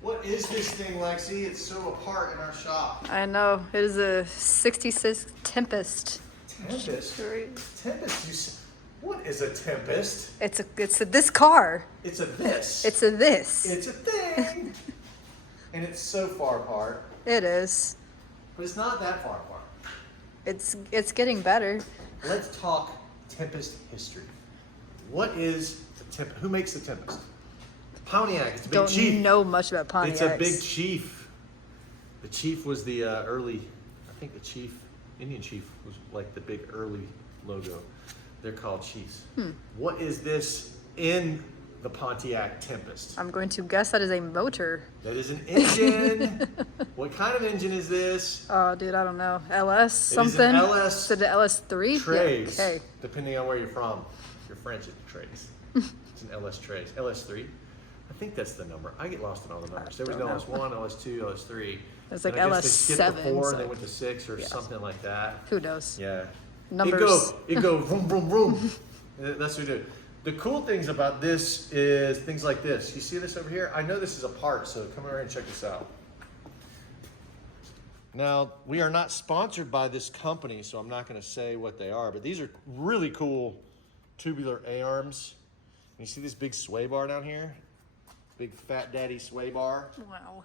What is this thing, Lexi? It's so apart in our shop. I know. It is a 66 Tempest. Tempest? Tempest? What is a Tempest? It's a this car. It's a this. It's a this. It's a thing. And it's so far apart. It is. But it's not that far apart. It's getting better. Let's talk Tempest history. What is the Tempest? Who makes the Tempest? Pontiac. It's a big chief. Don't know much about Pontiacs. It's a big chief. The chief was the early, I think the chief, Indian chief was like the big early logo. They're called chiefs. What is this in the Pontiac Tempest? I'm going to guess that is a motor. That is an engine. What kind of engine is this? Oh, dude, I don't know. LS something? It is an LS. Is it the LS3? Trays. Yeah, okay. Depending on where you're from. If you're French, it's trays. It's an LS trays. LS3. I think that's the number. I get lost in all the numbers. There was no LS1, LS2, LS3. It's like and I LS7. guess they skipped the 4 so and they went to 6 or something like that. Who knows? Yeah. Numbers. It go vroom, vroom, vroom. That's what we do. The cool things about this is things like this. You see this over here? I know this is a part, so come over here and check this out. Now, we are not sponsored by this company, so I'm not going to say what they are, but these are really cool tubular A-arms. You see this big sway bar down here? Big fat daddy sway bar. Wow.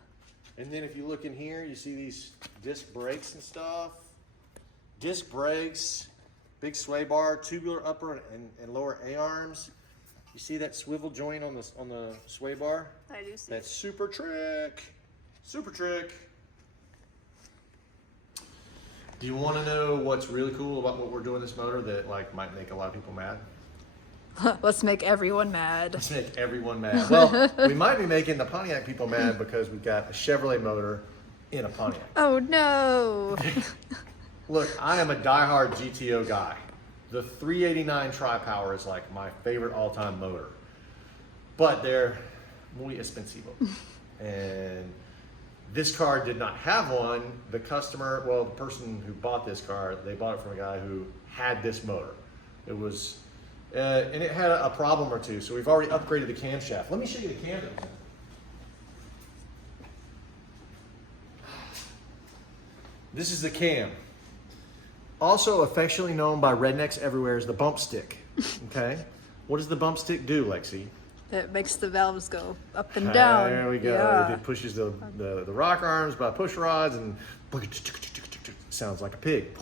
And then if you look in here, you see these disc brakes and stuff. Disc brakes, big sway bar, tubular upper and lower A-arms. You see that swivel joint on the sway bar? I do see. That's super trick. Super trick. Do you want to know what's really cool about what we're doing this motor that like might make a lot of people mad? Let's make everyone mad. Let's make everyone mad. Well, we might be making the Pontiac people mad because we've got a Chevrolet motor in a Pontiac. Oh no. Look, I am a diehard GTO guy. The 389 Tri-Power is like my favorite all-time motor. But they're muy expensivo. And this car did not have one. The customer, well, the person who bought this car, they bought it from a guy who had this motor. It was, and it had a problem or two, so we've already upgraded the camshaft. Let me show you the cam. This is the cam. Also affectionately known by rednecks everywhere as the bump stick, okay? What does the bump stick do, Lexi? It makes the valves go up and down. There we go. Yeah. It pushes the rock arms by push rods and sounds like a pig.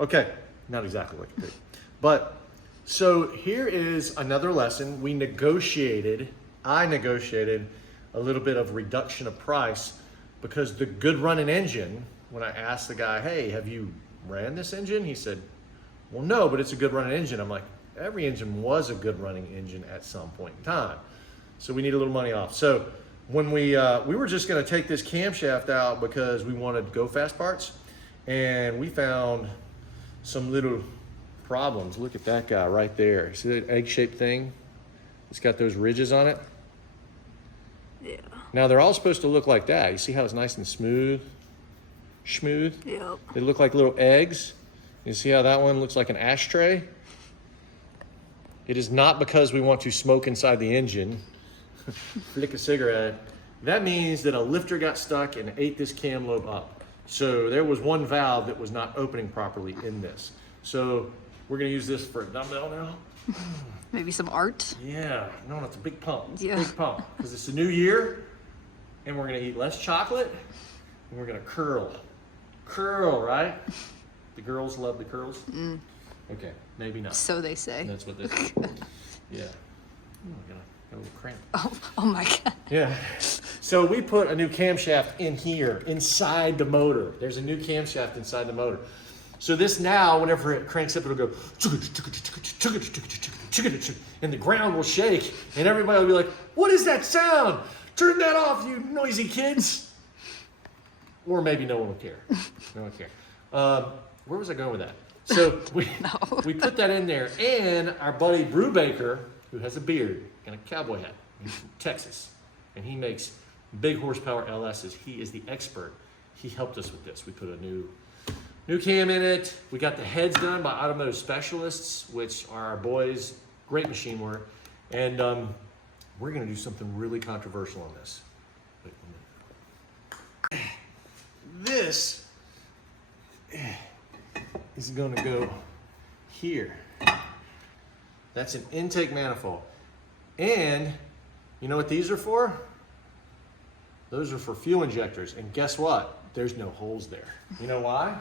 Okay, not exactly like a pig. But, so here is another lesson. I negotiated a little bit of reduction of price because the good running engine, when I asked the guy, hey, have you ran this engine? He said, well, no, but it's a good running engine. I'm like, every engine was a good running engine at some point in time. So we need a little money off. So when we were just gonna take this camshaft out because we wanted go fast parts, and we found some little problems. Look at that guy right there. See that egg-shaped thing? It's got those ridges on it. Yeah. Now they're all supposed to look like that. You see how it's nice and smooth? Yep. They look like little eggs. You see how that one looks like an ashtray? It is not because we want to smoke inside the engine, flick a cigarette. That means that a lifter got stuck and ate this cam lobe up. So there was one valve that was not opening properly in this. So we're gonna use this for a dumbbell now. Maybe some art. Yeah, no, it's a big pump. It's Yeah. a big pump. Because it's a new year and we're gonna eat less chocolate and we're gonna curl. Curl, right? The girls love the curls? Okay, maybe not. So they say. That's what they say. Yeah. Oh, I got a little cramp. Oh my God. Yeah. So we put a new camshaft in here, inside the motor. There's a new camshaft inside the motor. So this now, whenever it cranks up, it'll go, and the ground will shake, and everybody will be like, what is that sound? Turn that off, you noisy kids. Or maybe no one will care. No one will care. Where was I going with that? So we put that in there, and our buddy Brubaker, who has a beard and a cowboy hat, he's from Texas, and he makes big horsepower LSs. He is the expert. He helped us with this. We put a new cam in it. We got the heads done by automotive specialists, which are our boys. Great machine work. And we're gonna do something really controversial on this. But this is going to go here. That's an intake manifold. And you know what these are for? Those are for fuel injectors. And guess what? There's no holes there. You know why?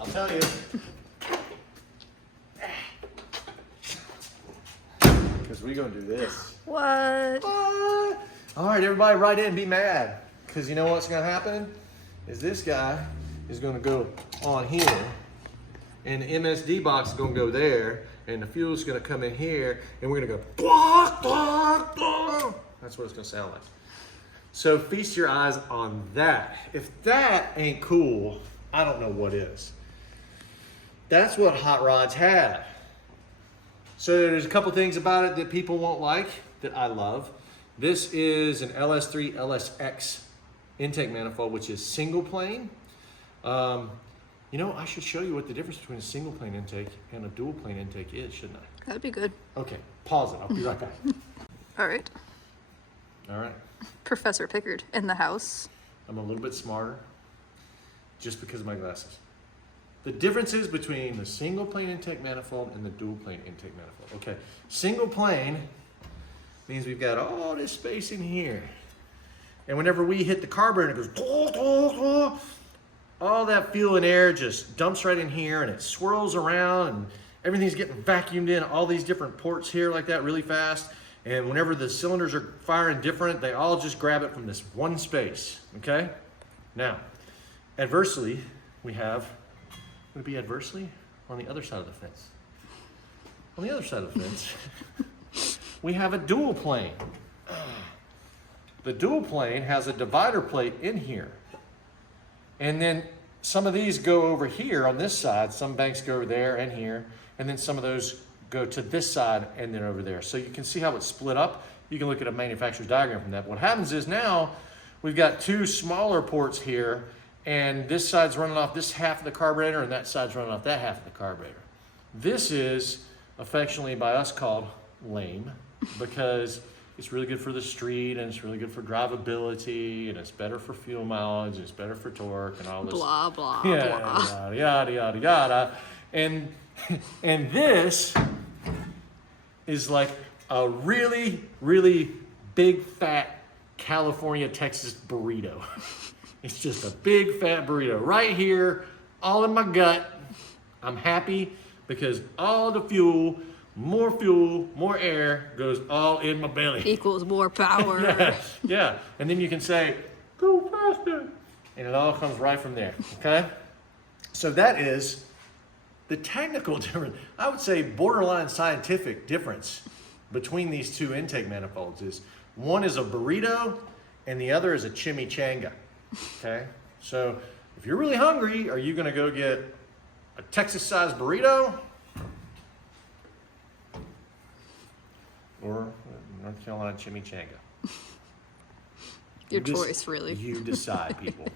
I'll tell you. Because we're going to do this. What? What? All right, everybody write in, be mad. Because you know what's going to happen? Is this guy is going to go on here, and the MSD box is going to go there, and the fuel is going to come in here, and we're going to go, blah, blah, blah. That's what it's going to sound like. So feast your eyes on that. If that ain't cool, I don't know what is. That's what hot rods have. So there's a couple things about it that people won't like that I love. This is an LS3 LSX intake manifold, which is single plane. You know, I should show you what the difference between a single plane intake and a dual plane intake is, shouldn't I? That'd be good. Okay, pause it. I'll be right back. All right. All right. Professor Pickard in the house. I'm a little bit smarter just because of my glasses. The differences between the single plane intake manifold and the dual plane intake manifold. Okay, single plane means we've got all this space in here. And whenever we hit the carburetor, it goes, all that fuel and air just dumps right in here and it swirls around and everything's getting vacuumed in, all these different ports here like that really fast. And whenever the cylinders are firing different, they all just grab it from this one space, okay? Now, adversely, we have, would it be adversely? On the other side of the fence. On the other side of the fence, we have a dual plane. The dual plane has a divider plate in here. And then some of these go over here on this side, some banks go over there and here, and then some of those go to this side and then over there. So you can see how it's split up. You can look at a manufacturer's diagram from that. What happens is now we've got two smaller ports here, and this side's running off this half of the carburetor and that side's running off that half of the carburetor. This is affectionately by us called lame because it's really good for the street and it's really good for drivability and it's better for fuel mileage and it's better for torque and all this. Blah, blah, Yeah, blah. yada, yada, yada. And this is like a really, really big fat California, Texas burrito. It's just a big fat burrito right here, all in my gut. I'm happy because all the fuel, more air goes all in my belly. Equals more power. Yeah. And then you can say, go faster. And it all comes right from there, okay? So that is the technical difference. I would say borderline scientific difference between these two intake manifolds is one is a burrito and the other is a chimichanga, okay? So if you're really hungry, are you gonna go get a Texas-sized burrito or North Carolina chimichanga? Your choice, really. You decide, people.